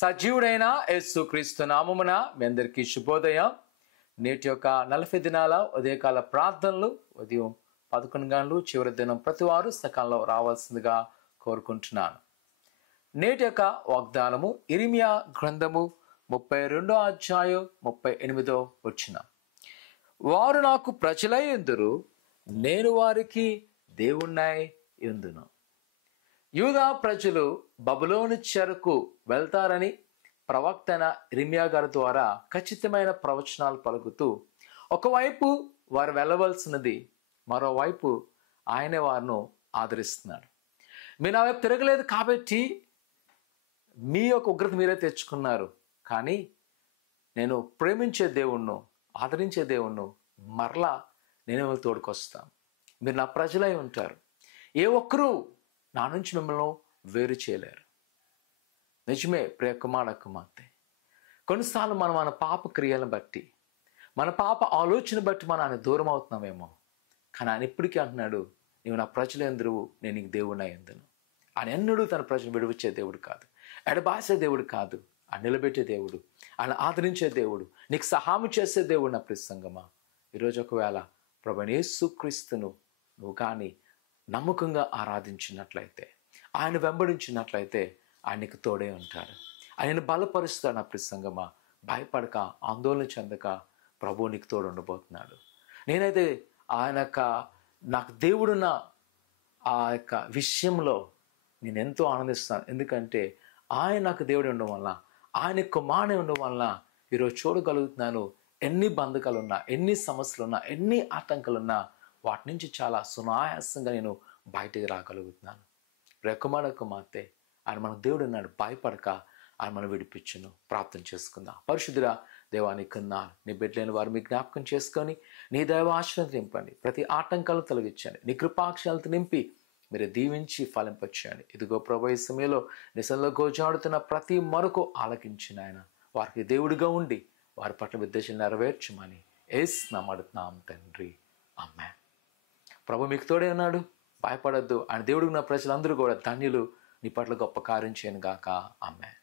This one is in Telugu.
సజీవుడైన యేసుక్రీస్తు నామమున మీ అందరికీ శుభోదయం. నేటి యొక్క 40 దినాల ఉదయకాల ప్రార్థనలు ఉదయం 11 గంటలు, చివరి దినం ప్రతివారు సకాలంలో రావాల్సిందిగా కోరుకుంటున్నాను. నేటి యొక్క వాగ్దానము ఇర్మీయా గ్రంథము 32వ అధ్యాయం 38వ వచనం. వారు నాకు ప్రజలై యుందురు, నేను వారికి దేవుణ్ణై యుందును. యూదా ప్రజలు బబులోను చెరకు వెళ్తారని ప్రవక్త అయిన ఇర్మీయా గారి ద్వారా ఖచ్చితమైన ప్రవచనాలు పలుకుతూ ఒకవైపు వారు వెళ్ళవలసినది, మరోవైపు ఆయనే వారిని ఆదరిస్తున్నాడు. మీరు నా వైపు తిరగలేదు కాబట్టి మీ యొక్క ఉగ్రత మీరే తెచ్చుకున్నారు, కానీ నేను ప్రేమించే దేవుణ్ణు, ఆదరించే దేవుణ్ణు మరలా నేను మిమ్మల్ని తోడుకొస్తాను. మీరు నా ప్రజలై ఉంటారు. ఏ ఒక్కరూ నా నుంచి మిమ్మల్ని వేరు చేయలేరు. నిజమే ప్రియ కుమార కుమార్తె, కొన్నిసార్లు మనం మన పాప క్రియలను బట్టి, మన పాప ఆలోచన బట్టి మనం ఆయన దూరం అవుతున్నామేమో. కానీ ఆయన ఇప్పటికీ అంటున్నాడు, నీవు నా ప్రజలు ఎందురు, నేను నీకు దేవుడినా ఎందును. ఆయన ఎన్నడూ తన ప్రజలు విడిపించే దేవుడు కాదు, ఎడబాసే దేవుడు కాదు, ఆయన నిలబెట్టే దేవుడు, ఆయన ఆదరించే దేవుడు, నీకు సహాయం చేసే దేవుడు. నా ప్రసంగమా, ఈరోజు ఒకవేళ ప్రభువైన యేసుక్రీస్తును నువ్వు కానీ నమ్మకంగా ఆరాధించినట్లయితే, ఆయన వెంబడించినట్లయితే ఆయనకు తోడే ఉంటారు. ఆయన బలపరుస్తాడు. నా ప్రసంగమా, భయపడక, ఆందోళన చెందక, ప్రభువు నీకు తోడు ఉండబోతున్నాడు. నేనైతే ఆయన నాకు దేవుడున్న ఆ యొక్క విషయంలో నేను ఎంతో ఆనందిస్తాను. ఎందుకంటే ఆయన నాకు దేవుడు ఉండడం వల్ల, ఆయన కుమారుడే ఉండడం వల్ల ఈరోజు చూడగలుగుతున్నాను. ఎన్ని బంధకాలున్నా, ఎన్ని సమస్యలున్నా, ఎన్ని ఆటంకాలున్నా వాటి నుంచి చాలా సునాయాసంగా నేను బయటికి రాగలుగుతున్నాను. కుమార కుమార్తె, ఆయన మన దేవుడు ఉన్నాడు, భయపడక ఆయన మనం విడిపించును. ప్రార్థన చేసుకుందాం. పరిశుద్ధుడా దేవానికి కన్నాను, నీ బిడ్డలైన వారు మీ జ్ఞాపకం చేసుకొని నీ దైవ ఆశీర్వాదం నింపండి. ప్రతి ఆటంకాలను తొలగించండి. నీ కృపాక్షరాలతో నింపి మీరు దీవించి ఫలింపచేయండి. ఇదిగో ప్రభు ఈ సమయంలో నిజంలో గోజాడుతున్న ప్రతి మరొక ఆలకించిన ఆయన వారికి దేవుడిగా ఉండి వారి పట్ల విద్దేశం నెరవేర్చమని యేసు నామమున అడుగుతున్నాం తండ్రి, ఆమేన్. ప్రభు మీకు తోడే ఉన్నాడు, భయపడద్దు. ఆయన దేవుడికి ఉన్న ప్రజలందరూ కూడా ధన్యులు, నీ పట్ల గొప్ప కార్యం చేయను గాక. ఆమేన్.